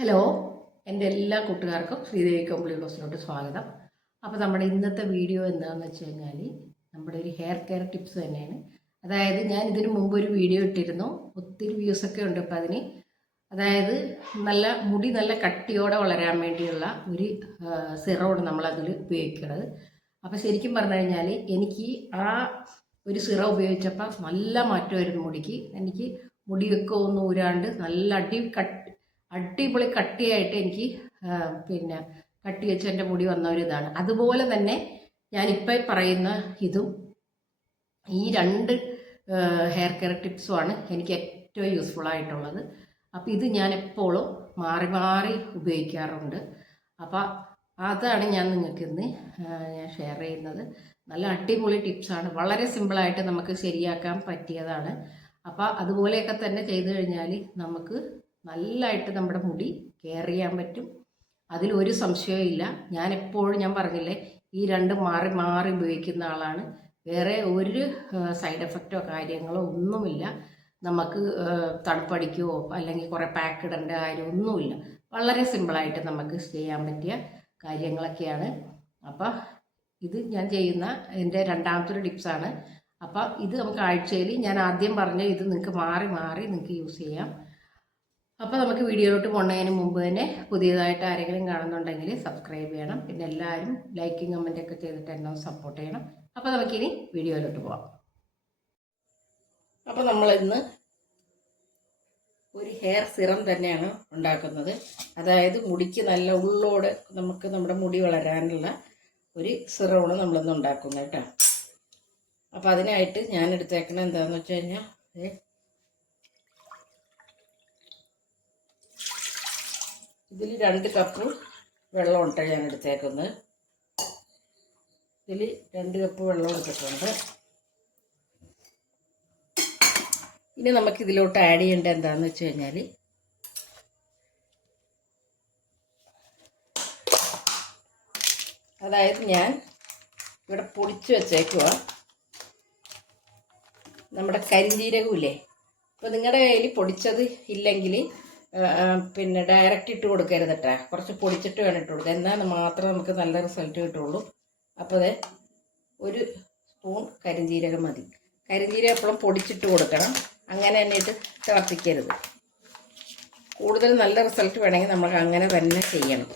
Hello, എൻ്റെ എല്ലാ കൂട്ടുകാർക്കും ശ്രീദേവി കമ്പിളി ബ്ലോസിലോട്ട് സ്വാഗതം. അപ്പോൾ നമ്മുടെ ഇന്നത്തെ വീഡിയോ എന്താണെന്ന് വെച്ച് കഴിഞ്ഞാൽ നമ്മുടെ ഒരു ഹെയർ കെയർ ടിപ്സ് തന്നെയാണ്. അതായത് ഞാൻ ഇതിന് മുമ്പ് ഒരു വീഡിയോ ഇട്ടിരുന്നു, ഒത്തിരി വ്യൂസൊക്കെ ഉണ്ട് ഇപ്പോൾ അതിന്. അതായത് മുടി നല്ല കട്ടിയോടെ വളരാൻ വേണ്ടിയുള്ള ഒരു സിറമാണ് നമ്മളതിൽ ഉപയോഗിക്കുന്നത്. അപ്പോൾ ശരിക്കും പറഞ്ഞു കഴിഞ്ഞാൽ എനിക്ക് ആ ഒരു സിറ ഉപയോഗിച്ചപ്പോൾ നല്ല മാറ്റമായിരുന്നു മുടിക്ക്. എനിക്ക് മുടിയൊക്കെ ഒന്നും ഊരാണ്ട് നല്ല അടിപൊളി കട്ടിയായിട്ട് എനിക്ക് കട്ടി വെച്ച് എൻ്റെ മുടി വന്ന ഒരു ഇതാണ്. അതുപോലെ തന്നെ ഞാനിപ്പോൾ പറയുന്ന ഇതും ഈ രണ്ട് ഹെയർ കെയർ ടിപ്സുമാണ് എനിക്ക് ഏറ്റവും യൂസ്ഫുൾ ആയിട്ടുള്ളത്. അപ്പോൾ ഇത് ഞാൻ എപ്പോഴും മാറി മാറി ഉപയോഗിക്കാറുണ്ട്. അപ്പോൾ അതാണ് ഞാൻ നിങ്ങൾക്ക് ഇന്ന് ഞാൻ ഷെയർ ചെയ്യുന്നത്. നല്ല അടിപൊളി ടിപ്സാണ്, വളരെ സിമ്പിളായിട്ട് നമുക്ക് ശരിയാക്കാൻ പറ്റിയതാണ്. അപ്പോൾ അതുപോലെയൊക്കെ തന്നെ ചെയ്തു കഴിഞ്ഞാൽ നമുക്ക് നല്ലതായിട്ട് നമ്മുടെ മുടി കെയർ ചെയ്യാൻ പറ്റും. അതിലൊരു സംശയവും ഇല്ല. ഞാൻ പറഞ്ഞില്ലേ, ഈ രണ്ടും മാറി മാറി ഉപയോഗിക്കുന്ന ആളാണ്. വേറെ ഒരു സൈഡ് എഫക്റ്റോ കാര്യങ്ങളോ ഒന്നുമില്ല. നമുക്ക് തണുപ്പടിക്കുകയോ അല്ലെങ്കിൽ കുറേ പാക്ക് ഇടേണ്ട കാര്യമൊന്നുമില്ല. വളരെ സിമ്പിളായിട്ട് നമുക്ക് ചെയ്യാൻ പറ്റിയ കാര്യങ്ങളൊക്കെയാണ്. അപ്പോൾ ഇത് ഞാൻ ചെയ്യുന്ന എൻ്റെ രണ്ടാമത്തെ ടിപ്സാണ്. അപ്പോൾ ഇത് നമുക്ക് ആഴ്ചയിൽ, ഞാൻ ആദ്യം പറഞ്ഞ ഇത് നിങ്ങൾക്ക് മാറി മാറി നിങ്ങൾക്ക് യൂസ് ചെയ്യാം. അപ്പോൾ നമുക്ക് വീഡിയോയിലോട്ട് പോകുന്നതിന് മുമ്പ് തന്നെ പുതിയതായിട്ട് ആരെങ്കിലും കാണുന്നുണ്ടെങ്കിൽ സബ്സ്ക്രൈബ് ചെയ്യണം. പിന്നെ എല്ലാവരും ലൈക്കും കമൻറ്റൊക്കെ ചെയ്തിട്ട് എന്നെ സപ്പോർട്ട് ചെയ്യണം. അപ്പോൾ നമുക്കിനി വീഡിയോയിലോട്ട് പോകാം. അപ്പോൾ നമ്മളിന്ന് ഒരു ഹെയർ സിറം തന്നെയാണ് ഉണ്ടാക്കുന്നത്. അതായത് മുടിക്ക് നല്ല ഉള്ളോടെ നമുക്ക് നമ്മുടെ മുടി വളരാനുള്ള ഒരു സിറമാണ് നമ്മളിന്ന് ഉണ്ടാക്കുന്നത് കേട്ടോ. അപ്പോൾ അതിനായിട്ട് ഞാൻ എടുത്തേക്കുന്നത് എന്താണെന്ന് വെച്ച് കഴിഞ്ഞാൽ, ഇതിൽ 2 കപ്പ് വെള്ളമുണ്ട് ഞാൻ എടുത്തേക്കുന്നത്. ഇതിൽ 2 കപ്പ് വെള്ളം എടുത്തിട്ടുണ്ട്. ഇനി നമുക്കിതിലോട്ട് ആഡ് ചെയ്യേണ്ടത് എന്താണെന്ന് വെച്ച് കഴിഞ്ഞാൽ, അതായത് ഞാൻ ഇവിടെ പൊടിച്ച് വെച്ചേക്കുക നമ്മുടെ കരിഞ്ജീരകമില്ലേ. അപ്പോൾ നിങ്ങളുടെ കയ്യിൽ പൊടിച്ചത് ഇല്ലെങ്കിൽ ഡയറക്റ്റ് ഇട്ട് കൊടുക്കരുത് കേട്ടോ. കുറച്ച് പൊടിച്ചിട്ട് വേണം ഇട്ട് കൊടുക്കുക, എന്നാൽ മാത്രമേ നമുക്ക് നല്ല റിസൾട്ട് കിട്ടുള്ളൂ. അപ്പോൾ 1 സ്പൂൺ കരിഞ്ജീരകം മതി. കരിഞ്ജീരകം എപ്പോഴും പൊടിച്ചിട്ട് കൊടുക്കണം, അങ്ങനെ തന്നെ ഇട്ട് തിളപ്പിക്കരുത്. കൂടുതൽ നല്ല റിസൾട്ട് വേണമെങ്കിൽ നമുക്ക് അങ്ങനെ തന്നെ ചെയ്യണം.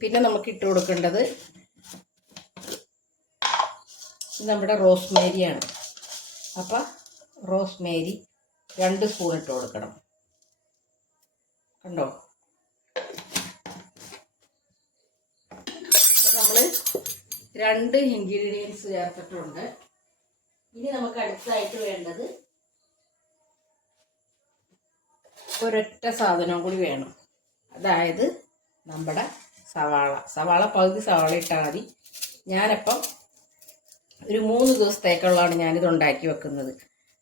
പിന്നെ നമുക്ക് ഇട്ട് കൊടുക്കേണ്ടത് നമ്മുടെ റോസ്മേരിയാണ്. അപ്പോൾ റോസ്മേരി 2 സ്പൂൺ ഇട്ട് കൊടുക്കണം. കണ്ടോ? അപ്പോൾ നമ്മൾ 2 ഇൻഗ്രീഡിയൻസ് ചേർത്തിട്ടുണ്ട്. ഇനി നമുക്ക് അടുത്തായിട്ട് വേണ്ടത് ഒരൊറ്റ സാധനം കൂടി വേണം. അതായത് നമ്മുടെ സവാള പകുതി സവാള ഇട്ടാൽ മതി. ഞാനപ്പം ഒരു 3 ദിവസത്തേക്കുള്ളതാണ് ഞാനിത് ഉണ്ടാക്കി വെക്കുന്നത്.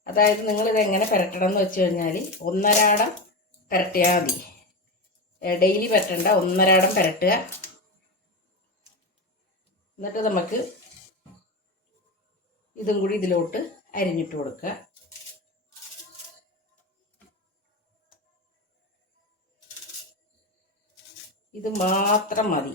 അതായത് നിങ്ങളിത് എങ്ങനെ പുരട്ടണം എന്ന് വെച്ച് കഴിഞ്ഞാൽ, 1.5 അടം പുരട്ടിയാൽ മതി. ഡെയിലി പരട്ടണ്ട, 1.5 അടം പുരട്ടുക. എന്നിട്ട് നമുക്ക് ഇതും കൂടി ഇതിലോട്ട് അരിഞ്ഞിട്ട് കൊടുക്കുക. ഇത് മാത്രം മതി.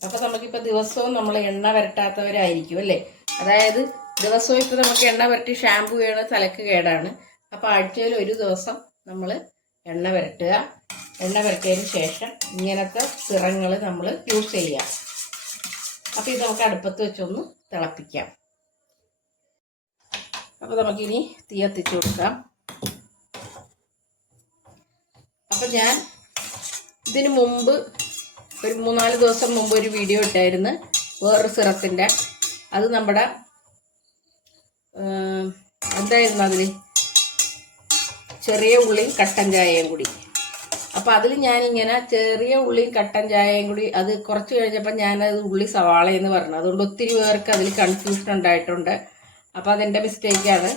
അപ്പം നമുക്കിപ്പോൾ ദിവസവും നമ്മൾ എണ്ണ പുരട്ടാത്തവരായിരിക്കും അല്ലേ. അതായത് ദിവസവും ഇപ്പോൾ നമുക്ക് എണ്ണ പുരട്ടി ഷാമ്പു ചെയ്യണത് തലക്ക് കേടാണ്. അപ്പോൾ ആഴ്ചയിൽ 1 ദിവസം നമ്മൾ എണ്ണ പുരട്ടുക. എണ്ണ പുരട്ടിയതിന് ശേഷം ഇങ്ങനത്തെ സിറങ്ങൾ നമ്മൾ യൂസ് ചെയ്യാം. അപ്പോൾ ഇത് നമുക്ക് അടുപ്പത്ത് വെച്ചൊന്ന് തിളപ്പിക്കാം. അപ്പോൾ നമുക്കിനി തീ കത്തിച്ച് കൊടുക്കാം. അപ്പം ഞാൻ ഇതിന് മുമ്പ് ഒരു 3-4 ദിവസം മുമ്പ് ഒരു വീഡിയോ ഇട്ടായിരുന്നു വേറൊരു സിറത്തിൻ്റെ. അത് നമ്മുടെ എന്തായിരുന്നു, അതിൽ ചെറിയ ഉള്ളിയും കട്ടൻ ചായയും കൂടി. അപ്പോൾ അതിൽ ഞാനിങ്ങനെ ചെറിയ ഉള്ളിയും കട്ടൻ ചായയും കൂടി, അത് കുറച്ച് കഴിഞ്ഞപ്പോൾ ഞാനത് ഉള്ളി സവാളയെന്ന് പറഞ്ഞു. അതുകൊണ്ട് ഒത്തിരി പേർക്ക് അതിൽ കൺഫ്യൂഷൻ ഉണ്ടായിട്ടുണ്ട്. അപ്പോൾ അതെൻ്റെ മിസ്റ്റേക്കാണ്.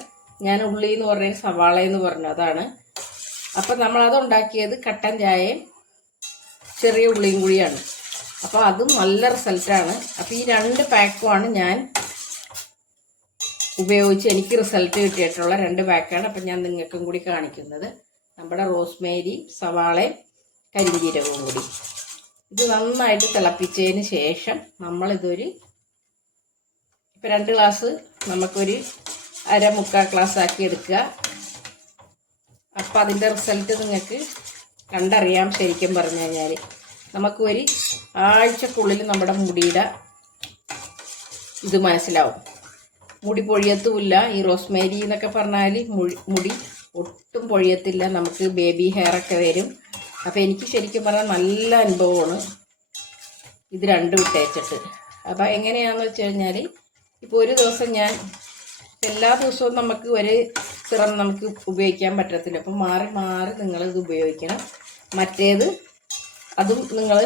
ഞാൻ ഉള്ളി എന്ന് പറഞ്ഞ സവാളയെന്ന് പറഞ്ഞു, അതാണ്. അപ്പം നമ്മളത് ഉണ്ടാക്കിയത് കട്ടൻ ചായയും ചെറിയ ഉള്ളിയും കൂടിയാണ്. അപ്പോൾ അതും നല്ല റിസൾട്ടാണ്. അപ്പോൾ ഈ 2 പാക്കുമാണ് ഞാൻ ഉപയോഗിച്ച് എനിക്ക് റിസൾട്ട് കിട്ടിയിട്ടുള്ള 2 പാക്കാണ്. അപ്പം ഞാൻ നിങ്ങൾക്കും കൂടി കാണിക്കുന്നത്. നമ്മുടെ റോസ്മേരി, സവാളയും കരിഞ്ജീരകവും കൂടി ഇത് നന്നായിട്ട് തിളപ്പിച്ചതിന് ശേഷം നമ്മളിതൊരു ഇപ്പം 2 ഗ്ലാസ് നമുക്കൊരു 1/4 ഗ്ലാസ് ആക്കി എടുക്കുക. അപ്പം അതിൻ്റെ റിസൾട്ട് നിങ്ങൾക്ക് കണ്ടറിയാം. ശരിക്കും പറഞ്ഞു കഴിഞ്ഞാൽ നമുക്ക് ഒരു ആഴ്ചക്കുള്ളിൽ നമ്മുടെ മുടിയുടെ ഇത് മനസ്സിലാവും. മുടി പൊഴിയത്തുമില്ല. ഈ റോസ്മേരി എന്നൊക്കെ പറഞ്ഞാൽ മുടി ഒട്ടും പൊഴിയത്തില്ല. നമുക്ക് ബേബി ഹെയറൊക്കെ വരും. അപ്പോൾ എനിക്ക് ശരിക്കും പറഞ്ഞാൽ നല്ല അനുഭവമാണ് ഇത് 2 ഇട്ടേച്ചിട്ട്. അപ്പോൾ എങ്ങനെയാണെന്ന് വെച്ച് കഴിഞ്ഞാൽ ഇപ്പോൾ ഒരു ദിവസം ഞാൻ എല്ലാ ദിവസവും നമുക്ക് ഒരു സിറം നമുക്ക് ഉപയോഗിക്കാൻ പറ്റത്തില്ല. അപ്പം മാറി മാറി നിങ്ങളിത് ഉപയോഗിക്കണം. മറ്റേത് അതും നിങ്ങൾ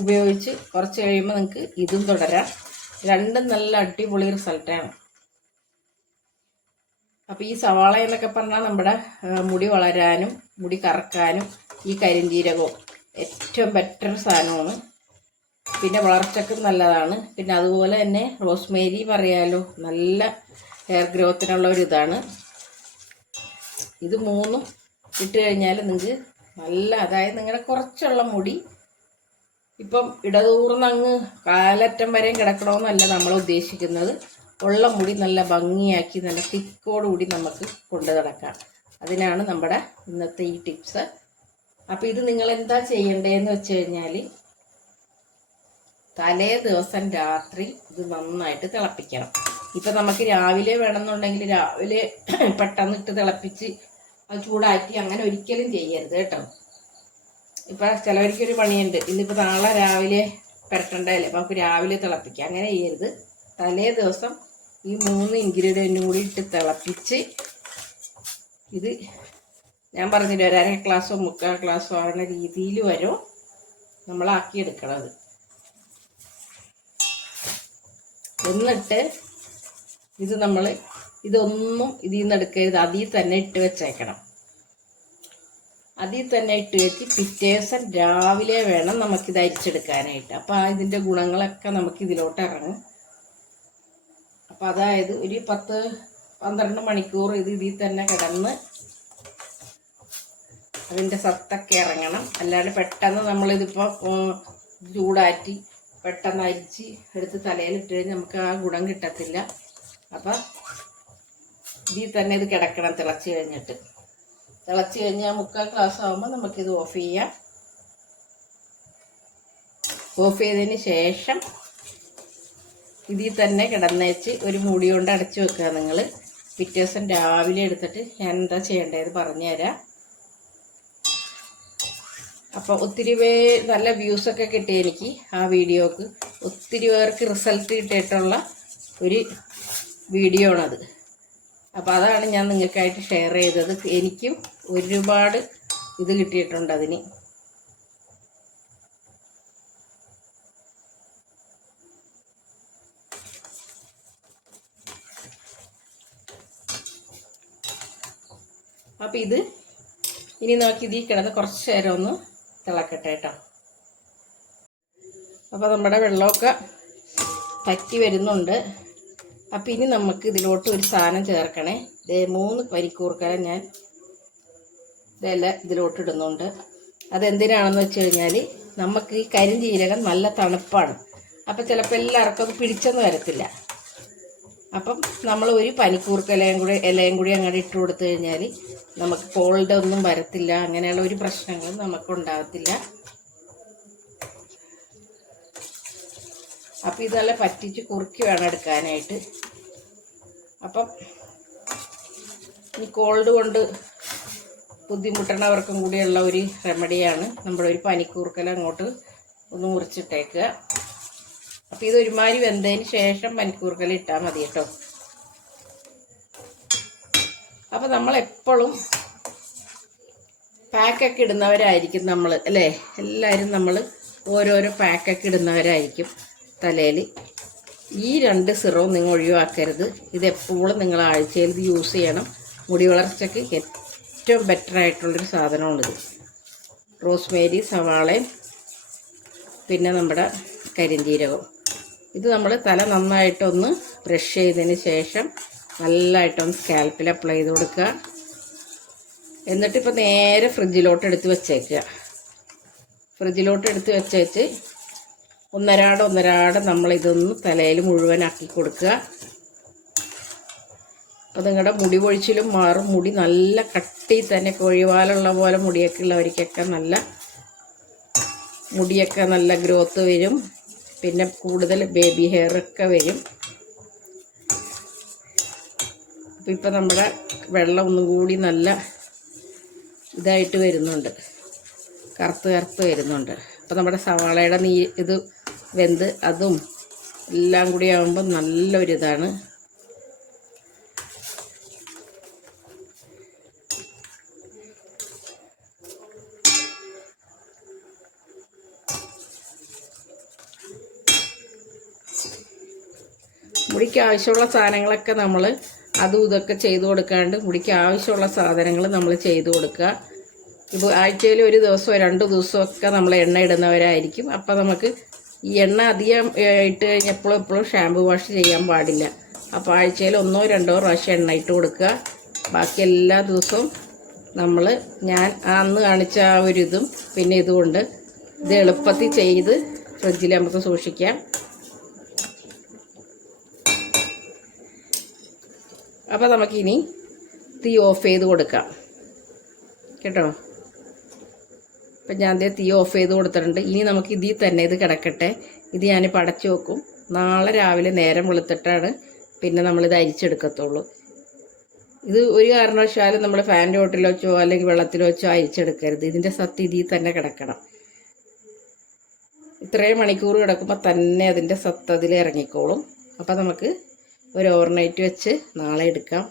ഉപയോഗിച്ച് കുറച്ച് കഴിയുമ്പോൾ നിങ്ങൾക്ക് ഇതും തുടരാം. 2 നല്ല അടിപൊളി റിസൾട്ടാണ്. അപ്പോൾ ഈ സവാള എന്നൊക്കെ പറഞ്ഞാൽ നമ്മുടെ മുടി വളരാനും മുടി കറക്കാനും ഈ കരിഞ്ജീരകവും ഏറ്റവും ബെറ്റർ സാധനമാണ്. പിന്നെ വളർച്ചയ്ക്കും നല്ലതാണ്. പിന്നെ അതുപോലെ തന്നെ റോസ്മേരി പറയാലോ, നല്ല ഹെയർ ഗ്രോത്തിനുള്ള ഒരു ഇതാണ്. ഇത് 3 ഇട്ട് കഴിഞ്ഞാൽ നിങ്ങൾക്ക് നല്ല, അതായത് നിങ്ങളുടെ കുറച്ചുള്ള മുടി ഇപ്പം ഇടതൂർന്നങ്ങ് കാലറ്റം വരെയും കിടക്കണമെന്നല്ല നമ്മൾ ഉദ്ദേശിക്കുന്നത്. ഉള്ള മുടി നല്ല ഭംഗിയാക്കി നല്ല തിക്കോടുകൂടി നമുക്ക് കൊണ്ടു നടക്കാം. അതിനാണ് നമ്മുടെ ഇന്നത്തെ ഈ ടിപ്സ്. അപ്പോൾ ഇത് നിങ്ങൾ എന്താ ചെയ്യേണ്ടതെന്ന് വെച്ച് കഴിഞ്ഞാൽ തലേ ദിവസം രാത്രി ഇത് നന്നായിട്ട് തിളപ്പിക്കണം. ഇപ്പം നമുക്ക് രാവിലെ വേണമെന്നുണ്ടെങ്കിൽ രാവിലെ പെട്ടെന്ന് ഇട്ട് തിളപ്പിച്ച് അത് ചൂടാക്കി അങ്ങനെ ഒരിക്കലും ചെയ്യരുത് കേട്ടോ. ഇപ്പം ചിലവർക്കൊരു പണിയുണ്ട്, ഇന്നിപ്പോൾ നാളെ രാവിലെ പെരട്ടണ്ടല്ലേ, അപ്പം നമുക്ക് രാവിലെ തിളപ്പിക്കാം. അങ്ങനെ ചെയ്യരുത്. തലേ ദിവസം ഈ 3 ഇൻഗ്രീഡിയൻറ്റും കൂടി ഇട്ട് തിളപ്പിച്ച് ഇത് ഞാൻ പറഞ്ഞില്ല 1/2 ഗ്ലാസോ 3/4 ഗ്ലാസോ ആവുന്ന രീതിയിൽ വരും നമ്മളാക്കിയെടുക്കണത്. എന്നിട്ട് ഇത് നമ്മൾ ഇതൊന്നും ഇതിൽ നിന്ന് എടുക്കരുത്. അതിൽ തന്നെ ഇട്ട് വെച്ചേക്കണം. അതിൽ തന്നെ ഇട്ട് വെച്ച് പിറ്റേ ദിവസം രാവിലെ വേണം നമുക്കിത് അരിച്ചെടുക്കാനായിട്ട്. അപ്പോൾ ഇതിൻ്റെ ഗുണങ്ങളൊക്കെ നമുക്ക് ഇതിലോട്ട് ഇറങ്ങും. അപ്പം അതായത് ഒരു 10-12 മണിക്കൂർ ഇത് ഇതിൽ തന്നെ കിടന്ന് അതിൻ്റെ സത്തൊക്കെ ഇറങ്ങണം. അല്ലാണ്ട് പെട്ടെന്ന് നമ്മളിതിപ്പോൾ ചൂടാറ്റി പെട്ടെന്ന് അരിച്ച് എടുത്ത് തലയിലിട്ട് കഴിഞ്ഞാൽ നമുക്ക് ആ ഗുണം കിട്ടത്തില്ല. അപ്പം ഇതിൽ തന്നെ ഇത് കിടക്കണം. തിളച്ച് കഴിഞ്ഞാൽ 3/4 ഗ്ലാസ് ആകുമ്പോൾ നമുക്കിത് ഓഫ് ചെയ്യാം. ഓഫ് ചെയ്തതിന് ശേഷം ഇതിൽ തന്നെ കിടന്നേച്ച് ഒരു മൂടി കൊണ്ട് അടച്ച് വെക്കുക നിങ്ങൾ. പിറ്റേ ദിവസം രാവിലെ എടുത്തിട്ട് ഞാൻ എന്താ ചെയ്യേണ്ടത് പറഞ്ഞുതരാം. അപ്പോൾ ഒത്തിരി നല്ല വ്യൂസൊക്കെ കിട്ടി എനിക്ക് ആ വീഡിയോക്ക്. ഒത്തിരി പേർക്ക് റിസൾട്ട് കിട്ടിയിട്ടുള്ള ഒരു വീഡിയോ ആണത്. അപ്പോൾ അതാണ് ഞാൻ നിങ്ങൾക്കായിട്ട് ഷെയർ ചെയ്തത്. എനിക്കും ഒരുപാട് ഇത് കിട്ടിയിട്ടുണ്ട് അതിന്. അപ്പോൾ ഇത് ഇനി നമുക്ക് ഇതിൽ കിടന്ന് കുറച്ച് നേരം ഒന്ന് തിളക്കട്ടെ കേട്ടോ. അപ്പോൾ നമ്മുടെ വെള്ളമൊക്കെ പറ്റി വരുന്നുണ്ട്. അപ്പോൾ ഇനി നമുക്ക് ഇതിലോട്ട് ഒരു സാധനം ചേർക്കണേ. 3 കരിക്കൂർക്കല ഞാൻ ഇതെല്ലാം ഇതിലോട്ട് ഇടുന്നുണ്ട്. അതെന്തിനാണെന്ന് വെച്ച് കഴിഞ്ഞാൽ നമുക്ക് ഈ കരിഞ്ജീരകം നല്ല തണുപ്പാണ്. അപ്പം ചിലപ്പോൾ എല്ലാവർക്കും അത് പിടിച്ചെന്ന് വരത്തില്ല. അപ്പം നമ്മൾ ഒരു പനിക്കൂർക്കലയും കൂടി അങ്ങോട്ട് ഇട്ട് കൊടുത്തു കഴിഞ്ഞാൽ നമുക്ക് കോൾഡ് ഒന്നും വരത്തില്ല. അങ്ങനെയുള്ള ഒരു പ്രശ്നങ്ങളും നമുക്കുണ്ടാകത്തില്ല. അപ്പം ഇതെല്ലാം പറ്റിച്ച് കുറുക്കി വേണം എടുക്കാനായിട്ട്. അപ്പം ഈ കോൾഡ് കൊണ്ട് ബുദ്ധിമുട്ടണവർക്കും കൂടിയുള്ള ഒരു റെമഡിയാണ്. നമ്മുടെ ഒരു പനിക്കൂർക്കല അങ്ങോട്ട് ഒന്ന് മുറിച്ചിട്ടേക്കുക. അപ്പം ഇത് ഒരുമാതിരി വെന്തതിന് ശേഷം പനിക്കൂർക്കല ഇട്ടാൽ മതി കേട്ടോ. അപ്പം നമ്മളെപ്പോഴും പാക്കൊക്കെ ഇടുന്നവരായിരിക്കും നമ്മൾ, അല്ലേ? എല്ലാവരും നമ്മൾ ഓരോരോ പാക്കൊക്കെ ഇടുന്നവരായിരിക്കും തലയിൽ. ഈ 2 സിറവും നിങ്ങൾ ഒഴിവാക്കരുത്. ഇതെപ്പോഴും നിങ്ങൾ ആഴ്ചയിൽ ഇത് യൂസ് ചെയ്യണം. മുടി വളർച്ചയ്ക്ക് ഏറ്റവും ബെറ്ററായിട്ടുള്ളൊരു സാധനമാണിത്. റോസ്മേരി, സവാളയും പിന്നെ നമ്മുടെ കരിഞ്ജീരകവും. ഇത് നമ്മൾ തല നന്നായിട്ടൊന്ന് ബ്രഷ് ചെയ്തതിന് ശേഷം നല്ലതായിട്ടൊന്ന് സ്കാൽപ്പിൽ അപ്ലൈ ചെയ്ത് കൊടുക്കുക. എന്നിട്ടിപ്പോൾ നേരെ ഫ്രിഡ്ജിലോട്ട് എടുത്ത് വെച്ചേക്കുക. ഫ്രിഡ്ജിലോട്ട് എടുത്ത് വെച്ചേച്ച് ഒന്നരാടെ നമ്മളിതൊന്ന് തലയിൽ മുഴുവനാക്കി കൊടുക്കുക. അപ്പോൾ നിങ്ങളുടെ മുടി പൊഴിച്ചിലും മാറും. മുടി നല്ല കട്ടി തന്നെ, കോഴിവാലുള്ള പോലെ മുടിയൊക്കെ ഉള്ളവർക്കൊക്കെ മുടിയൊക്കെ നല്ല ഗ്രോത്ത് വരും. പിന്നെ കൂടുതൽ ബേബി ഹെയറൊക്കെ വരും. അപ്പോൾ ഇപ്പോൾ നമ്മുടെ വെള്ളം ഒന്നും കൂടി നല്ല ഇതായിട്ട് വരുന്നുണ്ട്, കറുത്ത് വരുന്നുണ്ട്. അപ്പോൾ നമ്മുടെ സവാളയുടെ ഇത് വെന്ത് അതും എല്ലാം കൂടി ആകുമ്പോൾ നല്ലൊരിതാണ്. മുടിക്ക് ആവശ്യമുള്ള സാധനങ്ങളൊക്കെ നമ്മൾ അതും ഇതൊക്കെ ചെയ്തു കൊടുക്കാണ്ട് മുടിക്ക് ആവശ്യമുള്ള സാധനങ്ങൾ നമ്മൾ ചെയ്തു കൊടുക്കുക. ഇപ്പോൾ ആഴ്ചയിൽ ഒരു ദിവസമോ 2 ദിവസമൊക്കെ നമ്മൾ എണ്ണ ഇടുന്നവരായിരിക്കും. അപ്പോൾ നമുക്ക് ഈ എണ്ണ അധികം ഇട്ട് കഴിഞ്ഞ് എപ്പോഴും ഷാമ്പു വാഷ് ചെയ്യാൻ പാടില്ല. അപ്പോൾ ആഴ്ചയിൽ 1 2 പ്രാവശ്യം എണ്ണ ഇട്ട് കൊടുക്കുക. ബാക്കി എല്ലാ ദിവസവും ഞാൻ അന്ന് കാണിച്ച ആ ഒരു ഇതും പിന്നെ ഇതുകൊണ്ട് ഇത് എളുപ്പത്തിൽ ചെയ്ത് ഫ്രിഡ്ജിൽ നമുക്ക് സൂക്ഷിക്കാം. അപ്പോൾ നമുക്കിനി തീ ഓഫ് ചെയ്ത് കൊടുക്കാം കേട്ടോ. അപ്പം ഞാൻ തീ ഓഫ് ചെയ്ത് കൊടുത്തിട്ടുണ്ട്. ഇനി നമുക്ക് ഇതിൽ തന്നെ ഇത് കിടക്കട്ടെ. ഇത് ഞാനിപ്പോൾ അടച്ചു വെക്കും. നാളെ രാവിലെ നേരം വെളുത്തിട്ടാണ് പിന്നെ നമ്മളിത് അരിച്ചെടുക്കത്തുള്ളൂ. ഇത് ഒരു കാരണവശാലും നമ്മൾ ഫാനിൻ്റെ ചോട്ടിൽ വെച്ചോ അല്ലെങ്കിൽ വെള്ളത്തിൽ വെച്ചോ അരിച്ചെടുക്കരുത്. ഇതിൻ്റെ സത്ത് ഇതിൽ തന്നെ കിടക്കണം. ഇത്രയും മണിക്കൂർ കിടക്കുമ്പോൾ തന്നെ അതിൻ്റെ സത്ത് അതിൽ ഇറങ്ങിക്കോളും. അപ്പോൾ നമുക്ക് ഒരു ഓവർനൈറ്റ് വെച്ച് നാളെ എടുക്കാം.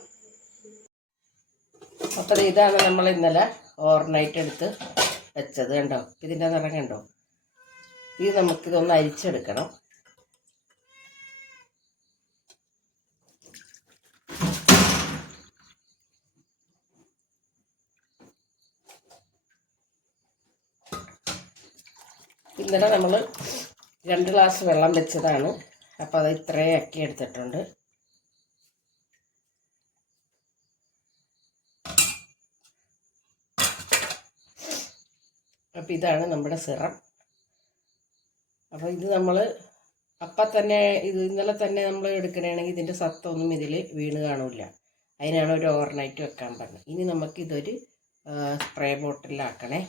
അപ്പോൾ ഇതാണ് നമ്മൾ ഇന്നലെ ഓവർനൈറ്റ് എടുത്ത് വെച്ചത് കണ്ടോ. ഇതിൻ്റെ നിറം കണ്ടോ. ഇത് നമുക്കിതൊന്ന് അരിച്ചെടുക്കണം. ഇന്നലെ നമ്മൾ 2 ഗ്ലാസ് വെള്ളം വെച്ചതാണ്. അപ്പോൾ അത് ഇത്രയും ആക്കി എടുത്തിട്ടുണ്ട്. അപ്പോൾ ഇതാണ് നമ്മുടെ സിറം. അപ്പോൾ ഇത് നമ്മൾ അപ്പം തന്നെ ഇന്നലെ തന്നെ നമ്മൾ എടുക്കണമെങ്കിൽ ഇതിൻ്റെ സത്തൊന്നും ഇതിൽ വീണ് കാണില്ല. അതിനാണ് ഒരു ഓവർനൈറ്റ് വെക്കാൻ പറഞ്ഞത്. ഇനി നമുക്കിതൊരു സ്പ്രേ ബോട്ടിലാക്കണേ.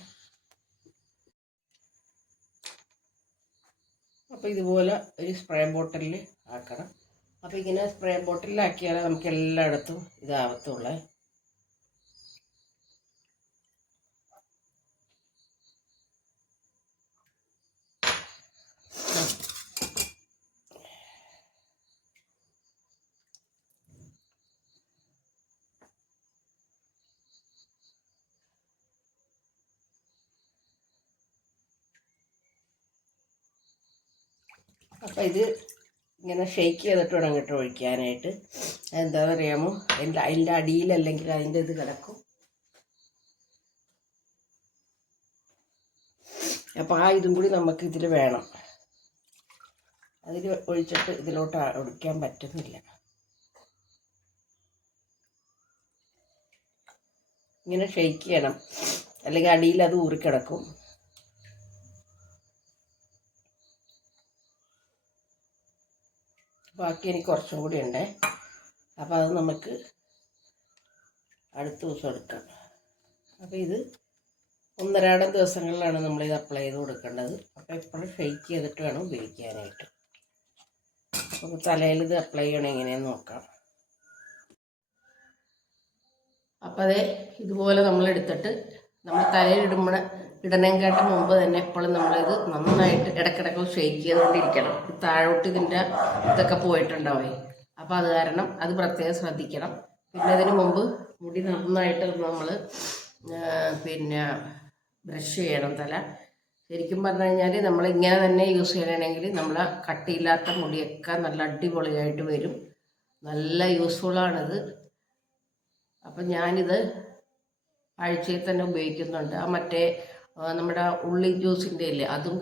അപ്പോൾ ഇതുപോലെ ഒരു സ്പ്രേ ബോട്ടിലിൽ ആക്കണം. അപ്പോൾ ഇങ്ങനെ സ്പ്രേ ബോട്ടിലാക്കിയാലേ നമുക്ക് എല്ലായിടത്തും ഇതാവത്തുള്ളേ. അപ്പോൾ ഇത് ഇങ്ങനെ ഷെയ്ക്ക് ചെയ്തിട്ട് വേണം കേട്ടോ ഒഴിക്കാനായിട്ട്. എന്താണെന്ന് അറിയാമോ, അതിൻ്റെ അടിയിലല്ലെങ്കിൽ അതിൻ്റെ ഇത് കിടക്കും. അപ്പോൾ ആ ഇതും കൂടി നമുക്ക് ഇതിൽ വേണം. അതിൽ ഒഴിച്ചിട്ട് ഇതിലോട്ട് ഒഴിക്കാൻ പറ്റുന്നില്ല. ഇങ്ങനെ ഷെയ്ക്ക് ചെയ്യണം, അല്ലെങ്കിൽ അടിയിൽ അത് ഊറിക്കിടക്കും. ബാക്കി എനിക്ക് കുറച്ചും കൂടി ഉണ്ടേ. അപ്പോൾ അത് നമുക്ക് അടുത്ത ദിവസം എടുക്കാം. അപ്പോൾ ഇത് 1-2 ദിവസങ്ങളിലാണ് നമ്മളിത് അപ്ലൈ ചെയ്ത് കൊടുക്കേണ്ടത്. അപ്പോൾ എപ്പോഴും ഷെയ്ക്ക് ചെയ്തിട്ട് വേണം ഉപയോഗിക്കാനായിട്ട്. അപ്പോൾ തലയിൽ ഇത് അപ്ലൈ ചെയ്യണം എങ്ങനെയെന്ന് നോക്കാം. അപ്പോൾ അതേ ഇതുപോലെ നമ്മളെടുത്തിട്ട് നമ്മൾ തലയിൽ ഇടണേക്കാട്ട് മുമ്പ് തന്നെ എപ്പോഴും നമ്മളിത് നന്നായിട്ട് ഇടയ്ക്കിടയ്ക്ക് ഷെയ്ക്ക് ചെയ്തുകൊണ്ടിരിക്കണം. താഴോട്ട് ഇതിൻ്റെ ഇതൊക്കെ പോയിട്ടുണ്ടാവേ. അപ്പോൾ അത് കാരണം അത് പ്രത്യേകം ശ്രദ്ധിക്കണം. പിന്നെ അതിന് മുമ്പ് മുടി നന്നായിട്ട് നമ്മൾ പിന്നെ ബ്രഷ് ചെയ്യണം തല. ശരിക്കും പറഞ്ഞു കഴിഞ്ഞാൽ നമ്മളിങ്ങനെ തന്നെ യൂസ് ചെയ്യണമെങ്കിൽ നമ്മളെ കട്ടിയില്ലാത്ത മുടിയൊക്കെ നല്ല അടിപൊളിയായിട്ട് വരും. നല്ല യൂസ്ഫുള്ളാണിത്. അപ്പം ഞാനിത് ആഴ്ചയിൽ തന്നെ ഉപയോഗിക്കുന്നുണ്ട്. മറ്റേ നമ്മുടെ ഉള്ളി ജ്യൂസിൻ്റെ ഇല്ലേ അതും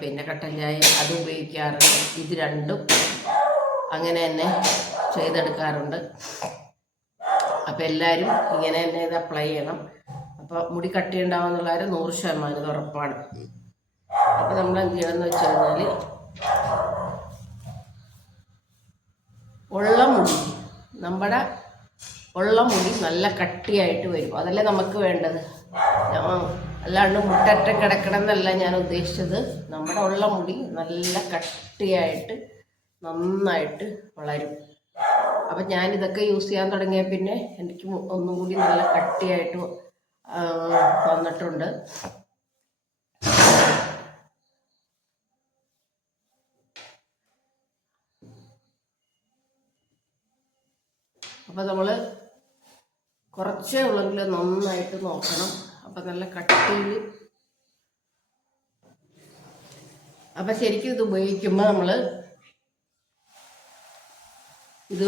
പിന്നെ കട്ടൻ ചായ അതും ഉപയോഗിക്കാറുണ്ട്. ഇത് രണ്ടും അങ്ങനെ തന്നെ ചെയ്തെടുക്കാറുണ്ട്. അപ്പോൾ എല്ലാവരും ഇങ്ങനെ തന്നെ ഇത് അപ്ലൈ ചെയ്യണം. അപ്പോൾ മുടി കട്ടിയുണ്ടാവുമെന്നുള്ളവർ 100% ഇത് ഉറപ്പാണ്. അപ്പോൾ നമ്മൾ എന്ത് ചെയ്യണമെന്ന് വെച്ച് കഴിഞ്ഞാൽ നമ്മുടെ ഉള്ള മുടി നല്ല കട്ടിയായിട്ട് വരും. അതല്ലേ നമുക്ക് വേണ്ടത്. അല്ലാണ്ട് മുട്ടറ്റ കിടക്കണം എന്നല്ല ഞാൻ ഉദ്ദേശിച്ചത്. നമ്മുടെ ഉള്ള മുടി നല്ല കട്ടിയായിട്ട് നന്നായിട്ട് വളരും. അപ്പം ഞാനിതൊക്കെ യൂസ് ചെയ്യാൻ തുടങ്ങിയ പിന്നെ എനിക്ക് ഒന്നും കൂടി നല്ല കട്ടിയായിട്ട് വന്നിട്ടുണ്ട്. അപ്പോൾ നമ്മൾ കുറച്ചേ ഉള്ളെങ്കിൽ നന്നായിട്ട് നോക്കണം. അപ്പം നല്ല കട്ടിയിൽ. അപ്പം ശരിക്കും ഇത് ഉപയോഗിക്കുമ്പോൾ ഇത്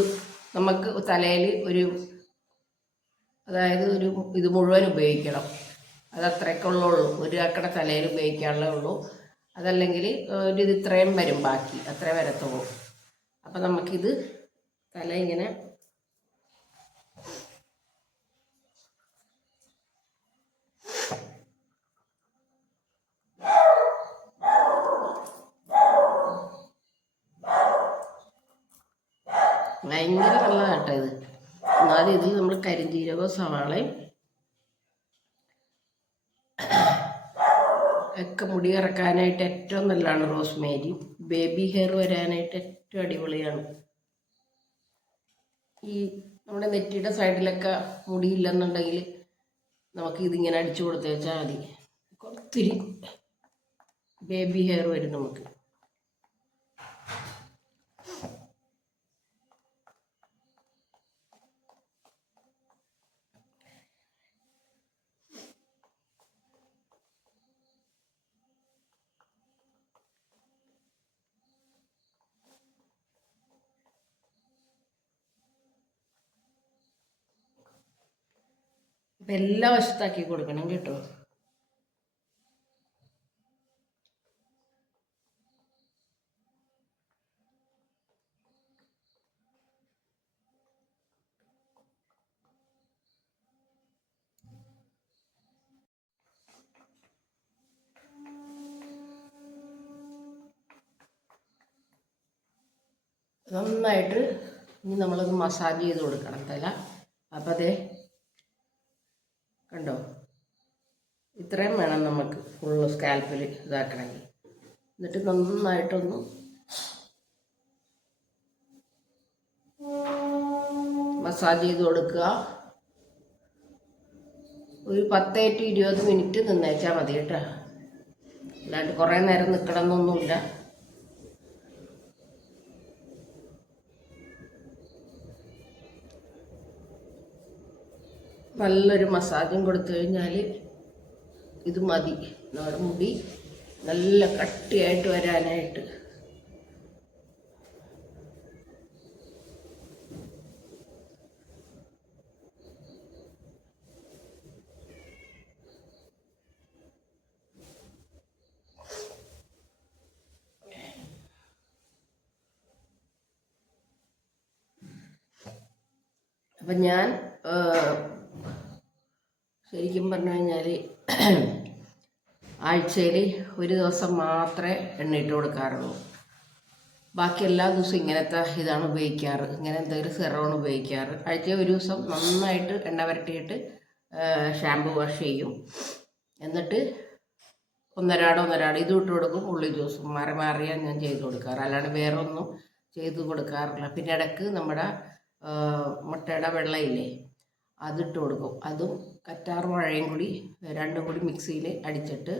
നമുക്ക് തലയിൽ അതായത് ഇത് മുഴുവൻ ഉപയോഗിക്കണം. അത് അത്രയ്ക്കുള്ളൂ. ഒരു അക്കടെ തലയിൽ ഉപയോഗിക്കാനുള്ളേ ഉള്ളൂ. അതല്ലെങ്കിൽ ഇത് ഇത്രയും വരും, ബാക്കി അത്രേ വരത്തുള്ളൂ. അപ്പം നമുക്കിത് തല ഇങ്ങനെ ഭയങ്കര നല്ലതാട്ടോ ഇത്. എന്നാലും ഇതിൽ നമ്മൾ കരിഞ്ജീരകവും സവാളയും ഒക്കെ മുടി ഇറക്കാനായിട്ട് ഏറ്റവും നല്ലതാണ്. റോസ്മേരി ബേബി ഹെയർ വരാനായിട്ട് ഏറ്റവും അടിപൊളിയാണ്. ഈ നമ്മുടെ നെറ്റിയുടെ സൈഡിലൊക്കെ മുടിയില്ലെന്നുണ്ടെങ്കിൽ നമുക്ക് ഇതിങ്ങനെ അടിച്ചു കൊടുത്തു വെച്ചാൽ മതി. ഒത്തിരി ബേബി ഹെയർ വരും നമുക്ക്. അപ്പം എല്ലാ വശത്താക്കി കൊടുക്കണം കേട്ടോ. നന്നായിട്ട് ഇനി നമ്മളത് മസാജ് ചെയ്ത് കൊടുക്കണം തല. അപ്പം അതേ കണ്ടോ, ഇത്രയും വേണം നമുക്ക് ഫുള്ള് സ്കാൽപ്പിൽ ഇതാക്കണമെങ്കിൽ. എന്നിട്ട് നന്നായിട്ടൊന്ന് മസാജ് ചെയ്ത് കൊടുക്കുക. ഒരു 10 to 20 മിനിറ്റ് നിന്നേച്ചാൽ മതി കേട്ടോ. അല്ലാണ്ട് കുറേ നേരം നിൽക്കണമെന്നൊന്നുമില്ല. നല്ലൊരു മസാജും കൊടുത്തു കഴിഞ്ഞാൽ ഇത് മതി നമ്മുടെ മുടി നല്ല കട്ടിയായിട്ട് വരാനായിട്ട്. അപ്പം ഞാൻ ശരിക്കും പറഞ്ഞു കഴിഞ്ഞാൽ ആഴ്ചയിൽ ഒരു ദിവസം മാത്രമേ എണ്ണയിട്ട് കൊടുക്കാറുള്ളൂ. ബാക്കി എല്ലാ ദിവസവും ഇങ്ങനത്തെ ഇതാണ് ഉപയോഗിക്കാറ്. ഇങ്ങനെ എന്തെങ്കിലും സെറമാണ് ഉപയോഗിക്കാറ്. ആഴ്ചയിൽ ഒരു ദിവസം നന്നായിട്ട് എണ്ണ പുരട്ടിയിട്ട് ഷാമ്പു വാഷ് ചെയ്യും. എന്നിട്ട് ഒന്നരാടം ഇതും ഇട്ട് കൊടുക്കും. ഉള്ളി ജ്യൂസും മാറിയാണ് ഞാൻ ചെയ്ത് കൊടുക്കാറ്. അല്ലാണ്ട് വേറെ ഒന്നും ചെയ്ത് കൊടുക്കാറില്ല. പിന്നെ ഇടയ്ക്ക് നമ്മുടെ മുട്ടയുടെ വെള്ളയില്ലേ, അതിട്ട് കൊടുക്കും. അതും കറ്റാർ വാഴയും കൂടി രണ്ടും കൂടി മിക്സിയിൽ അടിച്ചിട്ട്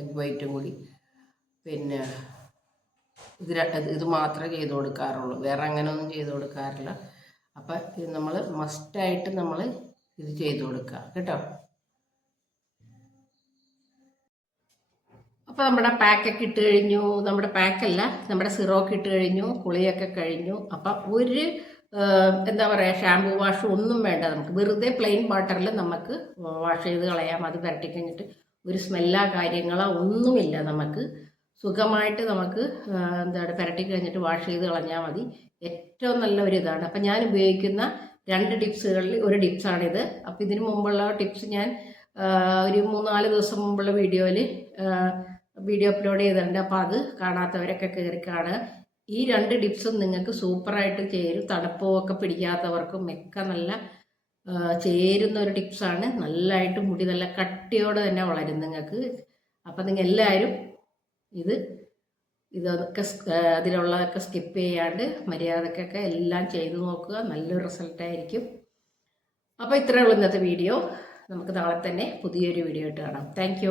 എഗ് വൈറ്റും കൂടി, പിന്നെ ഇത് മാത്രമേ ചെയ്ത് കൊടുക്കാറുള്ളൂ. വേറെ അങ്ങനെ ഒന്നും ചെയ്ത് കൊടുക്കാറില്ല. അപ്പം ഇത് നമ്മൾ മസ്റ്റായിട്ട് നമ്മൾ ഇത് ചെയ്ത് കൊടുക്കുക കേട്ടോ. അപ്പോൾ നമ്മുടെ പാക്കൊക്കെ ഇട്ട് കഴിഞ്ഞു. നമ്മുടെ പാക്കല്ല, നമ്മുടെ സിറോക്ക് ഇട്ട് കഴിഞ്ഞു. കുളിയൊക്കെ കഴിഞ്ഞു. അപ്പം എന്താ പറയുക, ഷാമ്പു വാഷ് ഒന്നും വേണ്ട. നമുക്ക് വെറുതെ പ്ലെയിൻ വാട്ടറിൽ നമുക്ക് വാഷ് ചെയ്ത് കളയാം. അത് പുരട്ടി കഴിഞ്ഞിട്ട് ഒരു സ്മെല്ലോ കാര്യങ്ങളോ ഒന്നുമില്ല. നമുക്ക് സുഖമായിട്ട് നമുക്ക് പുരട്ടി കഴിഞ്ഞിട്ട് വാഷ് ചെയ്ത് കളഞ്ഞാൽ മതി. ഏറ്റവും നല്ല ഒരു ഇതാണ്. അപ്പം ഞാൻ ഉപയോഗിക്കുന്ന 2 ടിപ്സുകളിൽ ഒരു ടിപ്സാണിത്. അപ്പം ഇതിനു മുമ്പുള്ള ടിപ്സ് ഞാൻ ഒരു 3-4 ദിവസം മുമ്പുള്ള വീഡിയോ അപ്ലോഡ് ചെയ്തിട്ടുണ്ട്. അപ്പോൾ അത് കാണാത്തവരൊക്കെ കയറി കാണുക. ഈ 2 ടിപ്സും നിങ്ങൾക്ക് സൂപ്പറായിട്ട് ചേരും. തണുപ്പൊക്കെ പിടിക്കാത്തവർക്കും ഒക്കെ നല്ല ചേരുന്ന ഒരു ടിപ്സാണ്. നല്ലതായിട്ട് മുടി നല്ല കട്ടിയോടെ തന്നെ വളരും നിങ്ങൾക്ക്. അപ്പം നിങ്ങൾ എല്ലാവരും ഇതൊക്കെ അതിലുള്ളതൊക്കെ സ്കിപ്പ് ചെയ്യാണ്ട് മര്യാദക്കൊക്കെ എല്ലാം ചെയ്തു നോക്കുക. നല്ലൊരു റിസൾട്ടായിരിക്കും. അപ്പോൾ ഇത്രയേ ഉള്ളൂ ഇന്നത്തെ വീഡിയോ. നമുക്ക് നാളെ തന്നെ പുതിയൊരു വീഡിയോ ആയിട്ട് കാണാം. താങ്ക്